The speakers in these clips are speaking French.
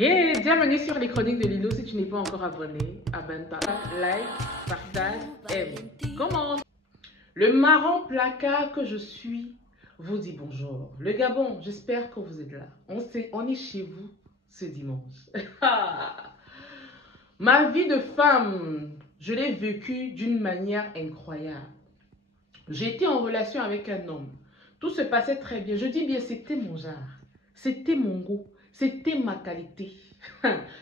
Hey, bienvenue sur les chroniques de Lilo. Si tu n'es pas encore abonné, abonne-toi, like, partage, aime. Comment? Le marrant placard que je suis vous dit bonjour. Le Gabon, j'espère que vous êtes là. On est chez vous ce dimanche. Ma vie de femme, je l'ai vécue d'une manière incroyable. J'étais en relation avec un homme. Tout se passait très bien. Je dis bien, c'était mon genre. C'était mon goût. C'était ma qualité.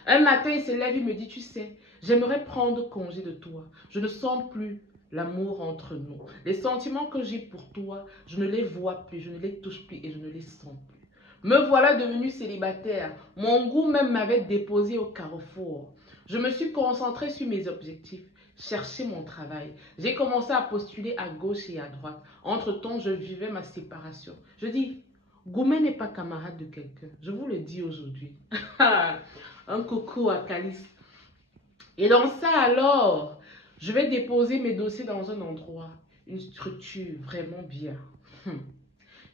Un matin, il se lève, il me dit, tu sais, j'aimerais prendre congé de toi. Je ne sens plus l'amour entre nous. Les sentiments que j'ai pour toi, je ne les vois plus, je ne les touche plus et je ne les sens plus. Me voilà devenue célibataire. Mon goût même m'avait déposé au carrefour. Je me suis concentrée sur mes objectifs, chercher mon travail. J'ai commencé à postuler à gauche et à droite. Entre-temps, je vivais ma séparation. Je dis, Goumé n'est pas camarade de quelqu'un. Je vous le dis aujourd'hui. Un coucou à Calice. Et dans ça alors, je vais déposer mes dossiers dans un endroit, une structure vraiment bien.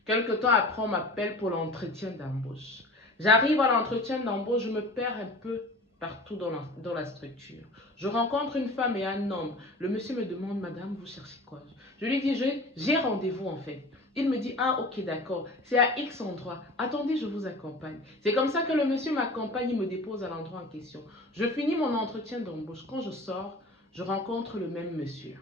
Quelque temps après, on m'appelle pour l'entretien d'embauche. J'arrive à l'entretien d'embauche, je me perds un peu partout dans la structure. Je rencontre une femme et un homme. Le monsieur me demande, madame, vous cherchez quoi? Je lui dis, j'ai rendez-vous en fait. Il me dit, ah ok d'accord, c'est à X endroit. Attendez, je vous accompagne. C'est comme ça que le monsieur m'accompagne, il me dépose à l'endroit en question. Je finis mon entretien d'embauche. Quand je sors, je rencontre le même monsieur.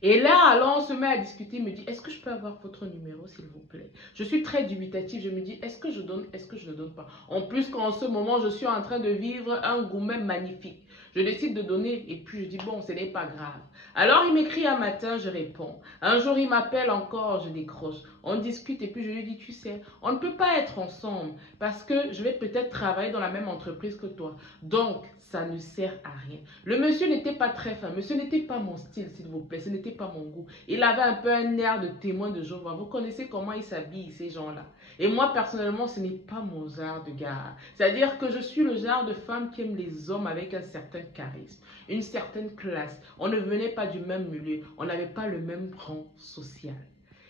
Et là, alors, on se met à discuter. Il me dit, est-ce que je peux avoir votre numéro, s'il vous plaît? Je suis très dubitative. Je me dis, est-ce que je donne, est-ce que je ne donne pas? En plus, qu'en ce moment, je suis en train de vivre un gourmet magnifique. Je décide de donner et puis je dis, bon, ce n'est pas grave. Alors, il m'écrit un matin, je réponds. Un jour, il m'appelle encore, je décroche. On discute et puis je lui dis, tu sais, on ne peut pas être ensemble parce que je vais peut-être travailler dans la même entreprise que toi. Donc, ça ne sert à rien. Le monsieur n'était pas très fameux, ce n'était pas mon style, s'il vous plaît, ce n'était pas mon goût. Il avait un peu un air de témoin de Jéhovah. Vous connaissez comment ils s'habillent, ces gens-là. Et moi, personnellement, ce n'est pas mon genre de gars. C'est-à-dire que je suis le genre de femme qui aime les hommes avec un certain charisme, une certaine classe. On ne venait pas du même milieu, on n'avait pas le même rang social.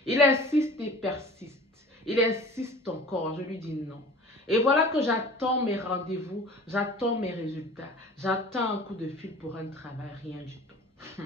Il insiste et persiste. Il insiste encore, je lui dis non. Et voilà que j'attends mes rendez-vous, j'attends mes résultats, j'attends un coup de fil pour un travail, rien du tout.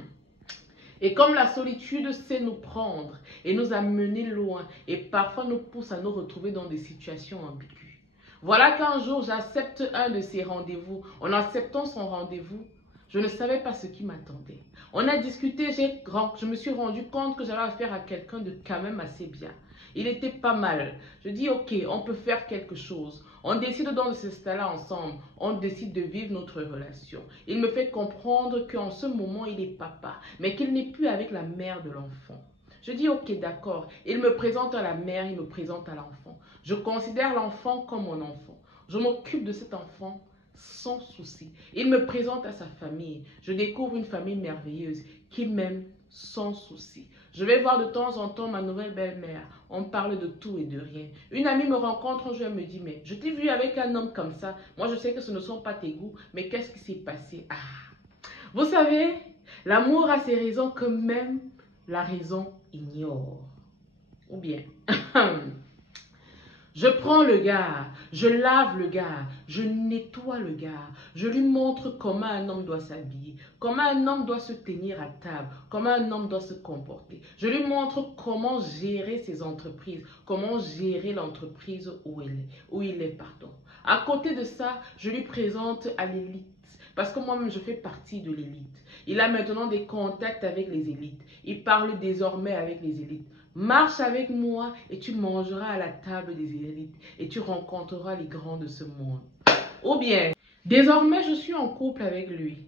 Et comme la solitude sait nous prendre et nous amener loin et parfois nous pousse à nous retrouver dans des situations ambiguës. Voilà qu'un jour j'accepte un de ces rendez-vous. En acceptant son rendez-vous, je ne savais pas ce qui m'attendait. On a discuté, je me suis rendu compte que j'avais affaire à quelqu'un de quand même assez bien. Il était pas mal. Je dis, ok, on peut faire quelque chose. On décide donc de s'installer ensemble. On décide de vivre notre relation. Il me fait comprendre qu'en ce moment, il est papa, mais qu'il n'est plus avec la mère de l'enfant. Je dis, ok, d'accord. Il me présente à la mère, il me présente à l'enfant. Je considère l'enfant comme mon enfant. Je m'occupe de cet enfant sans souci. Il me présente à sa famille. Je découvre une famille merveilleuse qui m'aime sans souci. Je vais voir de temps en temps ma nouvelle belle-mère. On parle de tout et de rien. Une amie me rencontre un jour et me dit, mais je t'ai vu avec un homme comme ça. Moi, je sais que ce ne sont pas tes goûts, mais qu'est-ce qui s'est passé? Ah, vous savez, l'amour a ses raisons que même la raison ignore. Ou bien... Je prends le gars, je lave le gars, je nettoie le gars, je lui montre comment un homme doit s'habiller, comment un homme doit se tenir à table, comment un homme doit se comporter. Je lui montre comment gérer ses entreprises, comment gérer l'entreprise où il est, pardon. À côté de ça, je lui présente à l'élite. Parce que moi-même, je fais partie de l'élite. Il a maintenant des contacts avec les élites. Il parle désormais avec les élites. Marche avec moi et tu mangeras à la table des élites et tu rencontreras les grands de ce monde. Ou bien, désormais, je suis en couple avec lui.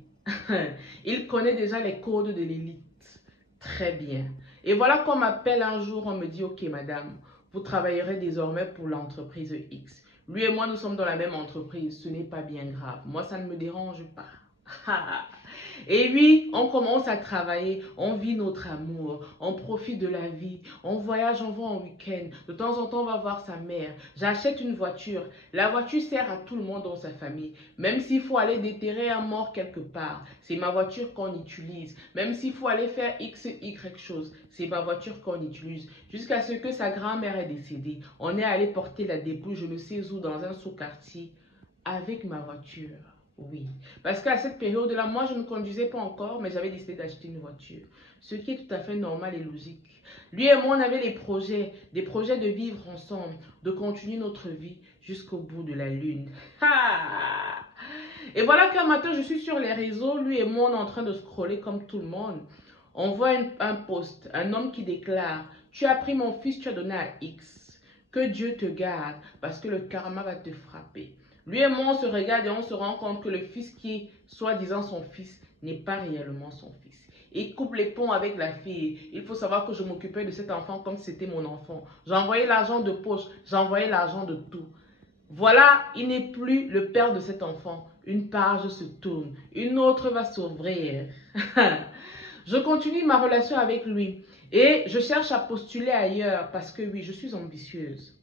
Il connaît déjà les codes de l'élite. Très bien. Et voilà qu'on m'appelle un jour, on me dit, ok madame, vous travaillerez désormais pour l'entreprise X. Lui et moi, nous sommes dans la même entreprise. Ce n'est pas bien grave. Moi, ça ne me dérange pas. Et oui, on commence à travailler, on vit notre amour, on profite de la vie, on voyage, on va en week-end. De temps en temps, on va voir sa mère. J'achète une voiture. La voiture sert à tout le monde dans sa famille. Même s'il faut aller déterrer un mort quelque part, c'est ma voiture qu'on utilise. Même s'il faut aller faire X, Y chose, c'est ma voiture qu'on utilise. Jusqu'à ce que sa grand-mère est décédée. On est allé porter la dépouille, je ne sais où, dans un sous-quartier avec ma voiture. Oui, parce qu'à cette période-là, moi, je ne conduisais pas encore, mais j'avais décidé d'acheter une voiture. Ce qui est tout à fait normal et logique. Lui et moi, on avait des projets de vivre ensemble, de continuer notre vie jusqu'au bout de la lune. Ah! Et voilà qu'un matin, je suis sur les réseaux, lui et moi, on est en train de scroller comme tout le monde. On voit un post, un homme qui déclare, tu as pris mon fils, tu as donné à X. Que Dieu te garde, parce que le karma va te frapper. Lui et moi, on se regarde et on se rend compte que le fils qui est soi-disant son fils n'est pas réellement son fils. Il coupe les ponts avec la fille. Il faut savoir que je m'occupais de cet enfant comme si c'était mon enfant. J'envoyais l'argent de poche, j'envoyais l'argent de tout. Voilà, il n'est plus le père de cet enfant. Une page se tourne, une autre va s'ouvrir. Je continue ma relation avec lui et je cherche à postuler ailleurs parce que oui, je suis ambitieuse.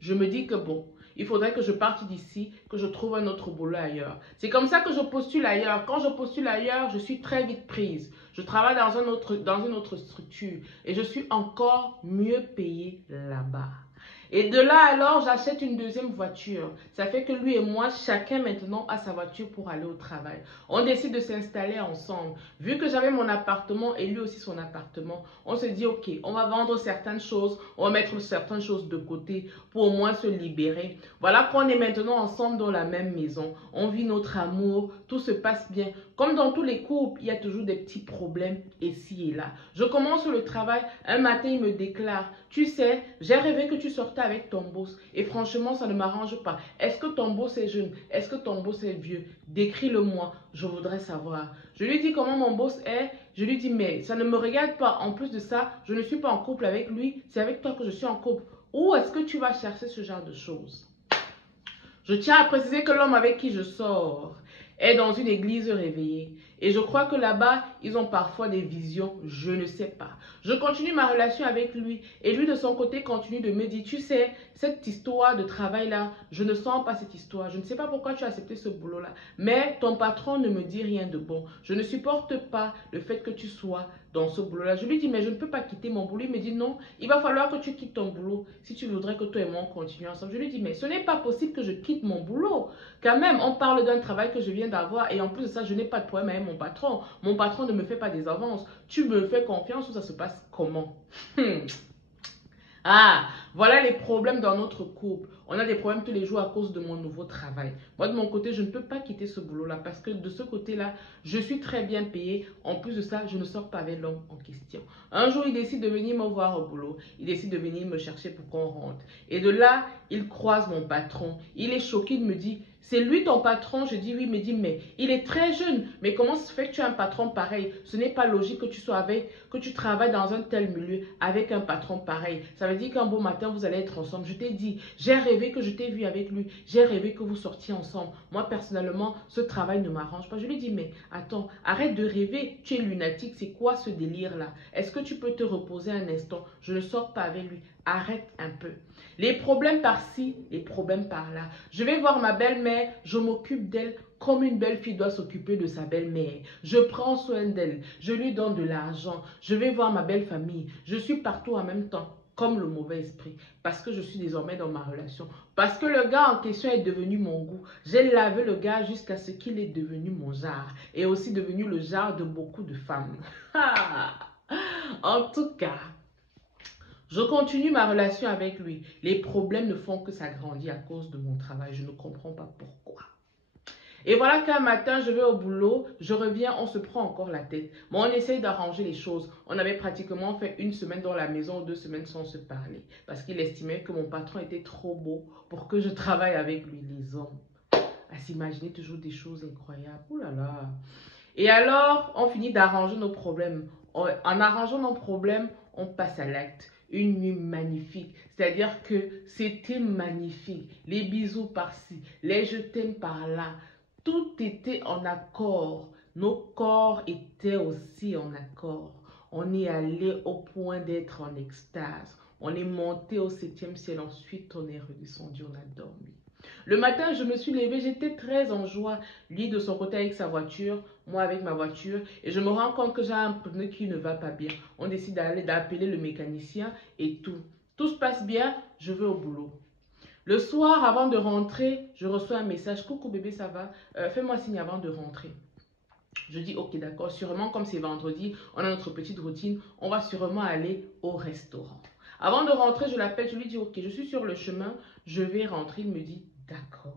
Je me dis que bon, il faudrait que je parte d'ici, que je trouve un autre boulot ailleurs. C'est comme ça que je postule ailleurs. Quand je postule ailleurs, je suis très vite prise. Je travaille dans une autre structure et je suis encore mieux payée là-bas. Et de là alors, j'achète une deuxième voiture. Ça fait que lui et moi, chacun maintenant a sa voiture pour aller au travail. On décide de s'installer ensemble. Vu que j'avais mon appartement et lui aussi son appartement, on se dit ok, on va vendre certaines choses, on va mettre certaines choses de côté pour au moins se libérer. Voilà qu'on est maintenant ensemble dans la même maison. On vit notre amour, tout se passe bien. Comme dans tous les couples, il y a toujours des petits problèmes ici et là. Je commence le travail, un matin il me déclare, tu sais, j'ai rêvé que tu sortais avec ton boss et franchement ça ne m'arrange pas. Est-ce que ton boss est jeune? Est-ce que ton boss est vieux? Décris-le-moi, je voudrais savoir. Je lui dis comment mon boss est, je lui dis mais ça ne me regarde pas. En plus de ça, je ne suis pas en couple avec lui, c'est avec toi que je suis en couple. Où est-ce que tu vas chercher ce genre de choses? Je tiens à préciser que l'homme avec qui je sors est dans une église réveillée. Et je crois que là-bas, ils ont parfois des visions, je ne sais pas. Je continue ma relation avec lui et lui de son côté continue de me dire, tu sais, cette histoire de travail-là, je ne sens pas cette histoire. Je ne sais pas pourquoi tu as accepté ce boulot-là. Mais ton patron ne me dit rien de bon. Je ne supporte pas le fait que tu sois dans ce boulot-là. Je lui dis, mais je ne peux pas quitter mon boulot. Il me dit, non, il va falloir que tu quittes ton boulot si tu voudrais que toi et moi on continue ensemble. Je lui dis, mais ce n'est pas possible que je quitte mon boulot. Quand même, on parle d'un travail que je viens d'avoir et en plus de ça, je n'ai pas de problème avec mon patron. Mon patron ne me fait pas des avances. Tu me fais confiance ou ça se passe comment? Ah, voilà les problèmes dans notre couple. On a des problèmes tous les jours à cause de mon nouveau travail. Moi, de mon côté, je ne peux pas quitter ce boulot-là parce que de ce côté-là, je suis très bien payée. En plus de ça, je ne sors pas avec l'homme en question. Un jour, il décide de venir me voir au boulot. Il décide de venir me chercher pour qu'on rentre. Et de là, il croise mon patron. Il est choqué, il me dit, c'est lui ton patron? Je dis oui, il me dit, mais il est très jeune. Mais comment se fait que tu as un patron pareil? Ce n'est pas logique que tu travailles dans un tel milieu avec un patron pareil. Ça veut dire qu'un beau matin, vous allez être ensemble. Je t'ai dit, j'ai rêvé que je t'ai vu avec lui. J'ai rêvé que vous sortiez ensemble. Moi, personnellement, ce travail ne m'arrange pas. Je lui dis, mais attends, arrête de rêver. Tu es lunatique. C'est quoi ce délire-là? Est-ce que tu peux te reposer un instant? Je ne sors pas avec lui. Arrête un peu. Les problèmes par-ci, les problèmes par-là. Je vais voir ma belle-mère, je m'occupe d'elle comme une belle fille doit s'occuper de sa belle-mère. Je prends soin d'elle, je lui donne de l'argent, je vais voir ma belle famille. Je suis partout en même temps, comme le mauvais esprit, parce que je suis désormais dans ma relation. Parce que le gars en question est devenu mon goût. J'ai lavé le gars jusqu'à ce qu'il est devenu mon genre et aussi devenu le genre de beaucoup de femmes. En tout cas, je continue ma relation avec lui. Les problèmes ne font que s'agrandir à cause de mon travail. Je ne comprends pas pourquoi. Et voilà qu'un matin, je vais au boulot, je reviens, on se prend encore la tête. Mais on essaye d'arranger les choses. On avait pratiquement fait une semaine dans la maison, 2 semaines sans se parler. Parce qu'il estimait que mon patron était trop beau pour que je travaille avec lui, les hommes. À s'imaginer toujours des choses incroyables. Ouh là là. Et alors, on finit d'arranger nos problèmes. En arrangeant nos problèmes, on passe à l'acte. Une nuit magnifique. C'est-à-dire que c'était magnifique. Les bisous par-ci, les je t'aime par-là. Tout était en accord. Nos corps étaient aussi en accord. On est allé au point d'être en extase. On est monté au 7e ciel. Ensuite, on est redescendu, on a dormi. Le matin, je me suis levée, j'étais très en joie. Lui de son côté avec sa voiture, moi avec ma voiture. Et je me rends compte que j'ai un pneu qui ne va pas bien. On décide d'appeler le mécanicien et tout. Tout se passe bien, je vais au boulot. Le soir, avant de rentrer, je reçois un message. Coucou bébé, ça va? Fais-moi signe avant de rentrer. Je dis ok, d'accord. Sûrement, comme c'est vendredi, on a notre petite routine. On va sûrement aller au restaurant. Avant de rentrer, je l'appelle. Je lui dis ok, je suis sur le chemin. Je vais rentrer. Il me dit d'accord.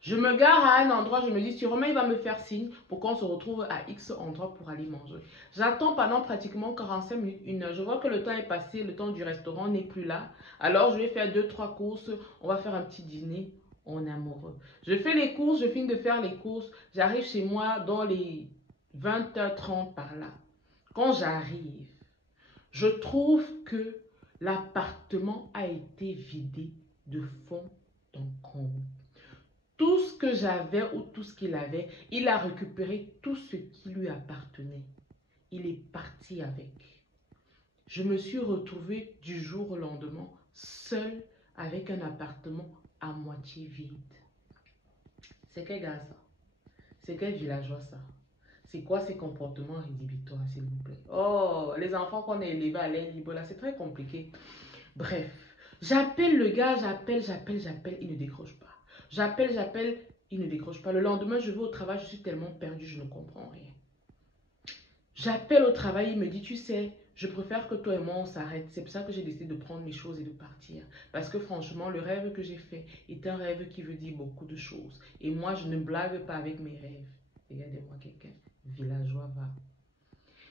Je me gare à un endroit, je me dis sûrement il va me faire signe pour qu'on se retrouve à X endroit pour aller manger. J'attends pendant pratiquement 45 minutes, une heure. Je vois que le temps est passé, le temps du restaurant n'est plus là. Alors je vais faire 2-3 courses, on va faire un petit dîner en amoureux. Je fais les courses, je finis de faire les courses, j'arrive chez moi dans les 20h30 par là. Quand j'arrive, je trouve que l'appartement a été vidé de fond en comble. Tout ce que j'avais ou tout ce qu'il avait, il a récupéré tout ce qui lui appartenait. Il est parti avec. Je me suis retrouvée du jour au lendemain, seule avec un appartement à moitié vide. C'est quel gars ça? C'est quel villageois ça? C'est quoi ces comportements rédhibitoires, s'il vous plaît? Oh, les enfants qu'on a élevés à l'air libre, là, c'est très compliqué. Bref, j'appelle le gars, j'appelle, il ne décroche pas. J'appelle, il ne décroche pas. Le lendemain, je vais au travail, je suis tellement perdue, je ne comprends rien. J'appelle au travail, il me dit, tu sais, je préfère que toi et moi, on s'arrête. C'est pour ça que j'ai décidé de prendre mes choses et de partir. Parce que franchement, le rêve que j'ai fait est un rêve qui veut dire beaucoup de choses. Et moi, je ne blague pas avec mes rêves. Regardez-moi quelqu'un, villageois va.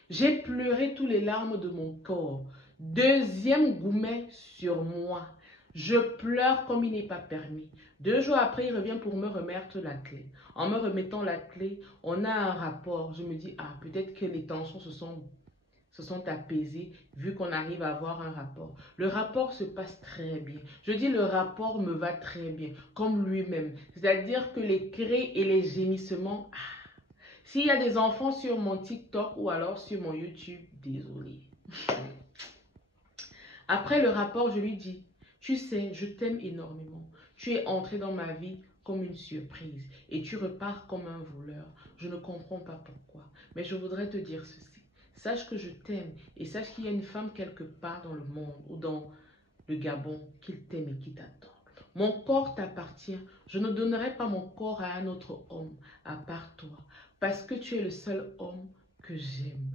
J'ai pleuré tous les larmes de mon corps. Deuxième gourmet sur moi. Je pleure comme il n'est pas permis. 2 jours après, il revient pour me remettre la clé. En me remettant la clé, on a un rapport. Je me dis, ah, peut-être que les tensions se sont apaisées vu qu'on arrive à avoir un rapport. Le rapport se passe très bien. Je dis le rapport me va très bien, comme lui-même. C'est-à-dire que les cris et les gémissements... S'il y a des enfants sur mon TikTok ou alors sur mon YouTube, désolé. Après le rapport, je lui dis, tu sais, je t'aime énormément. Tu es entré dans ma vie comme une surprise et tu repars comme un voleur. Je ne comprends pas pourquoi, mais je voudrais te dire ceci. Sache que je t'aime et sache qu'il y a une femme quelque part dans le monde ou dans le Gabon qui t'aime et qui t'attend. Mon corps t'appartient. Je ne donnerai pas mon corps à un autre homme à part toi. Parce que tu es le seul homme que j'aime.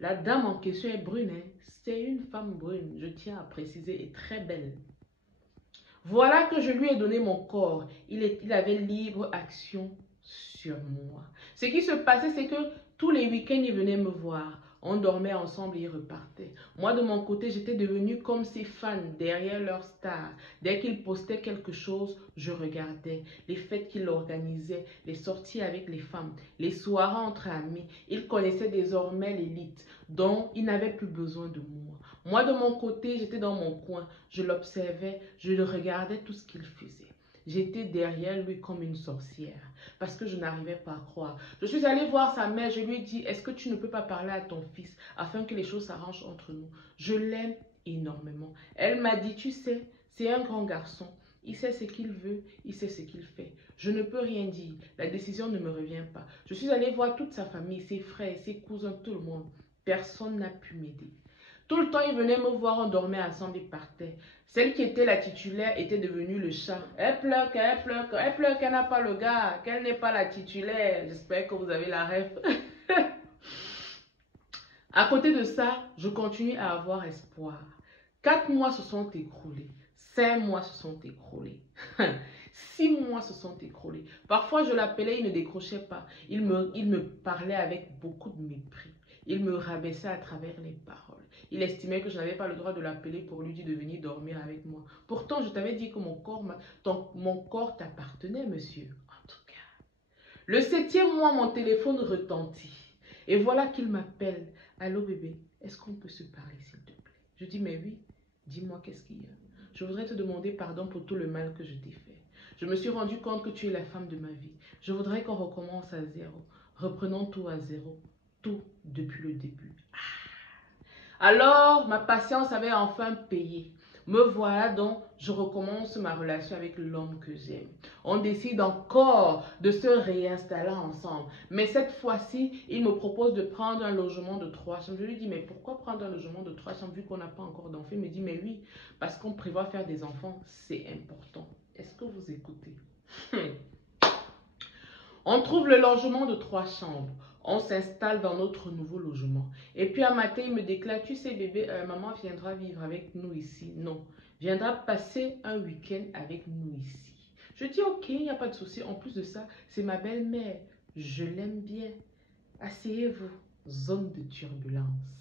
La dame en question est brune. Hein? C'est une femme brune, je tiens à préciser, et très belle. Voilà que je lui ai donné mon corps. Il avait libre action sur moi. Ce qui se passait, c'est que tous les week-ends, il venait me voir. On dormait ensemble et il repartait. Moi, de mon côté, j'étais devenue comme ces fans derrière leur star. Dès qu'ils postaient quelque chose, je regardais. Les fêtes qu'il organisait, les sorties avec les femmes, les soirées entre amis. Il connaissait désormais l'élite, dont il n'avait plus besoin de moi. Moi, de mon côté, j'étais dans mon coin. Je l'observais, je le regardais tout ce qu'il faisait. J'étais derrière lui comme une sorcière parce que je n'arrivais pas à croire. Je suis allée voir sa mère, je lui ai dit, est-ce que tu ne peux pas parler à ton fils afin que les choses s'arrangent entre nous? Je l'aime énormément. Elle m'a dit, tu sais, c'est un grand garçon. Il sait ce qu'il veut, il sait ce qu'il fait. Je ne peux rien dire. La décision ne me revient pas. Je suis allée voir toute sa famille, ses frères, ses cousins, tout le monde. Personne n'a pu m'aider. Tout le temps, il venait me voir, on dormait ensemble, il partait. Celle qui était la titulaire était devenue le chat. Elle pleure qu'elle n'a pas le gars, qu'elle n'est pas la titulaire. J'espère que vous avez la ref. À côté de ça, je continue à avoir espoir. 4 mois se sont écroulés. 5 mois se sont écroulés. 6 mois se sont écroulés. Parfois, je l'appelais, il ne décrochait pas. Il me parlait avec beaucoup de mépris. Il me rabaissait à travers les paroles. Il estimait que je n'avais pas le droit de l'appeler pour lui dire de venir dormir avec moi. Pourtant, je t'avais dit que mon corps t'appartenait, monsieur. En tout cas. Le 7e mois, mon téléphone retentit. Et voilà qu'il m'appelle. Allô bébé, est-ce qu'on peut se parler s'il te plaît? Je dis, mais oui, dis-moi qu'est-ce qu'il y a. Je voudrais te demander pardon pour tout le mal que je t'ai fait. Je me suis rendu compte que tu es la femme de ma vie. Je voudrais qu'on recommence à zéro. Reprenons tout à zéro. Tout depuis le début. Alors, ma patience avait enfin payé. Me voilà donc, je recommence ma relation avec l'homme que j'aime. On décide encore de se réinstaller ensemble. Mais cette fois-ci, il me propose de prendre un logement de 3 chambres. Je lui dis, mais pourquoi prendre un logement de 3 chambres vu qu'on n'a pas encore d'enfants? Il me dit, mais oui, parce qu'on prévoit faire des enfants, c'est important. Est-ce que vous écoutez? On trouve le logement de 3 chambres. On s'installe dans notre nouveau logement. Et puis un matin, il me déclare, tu sais bébé, maman viendra vivre avec nous ici. Non, viendra passer un week-end avec nous ici. Je dis, ok, il n'y a pas de souci. En plus de ça, c'est ma belle-mère. Je l'aime bien. Asseyez-vous. Zone de turbulence.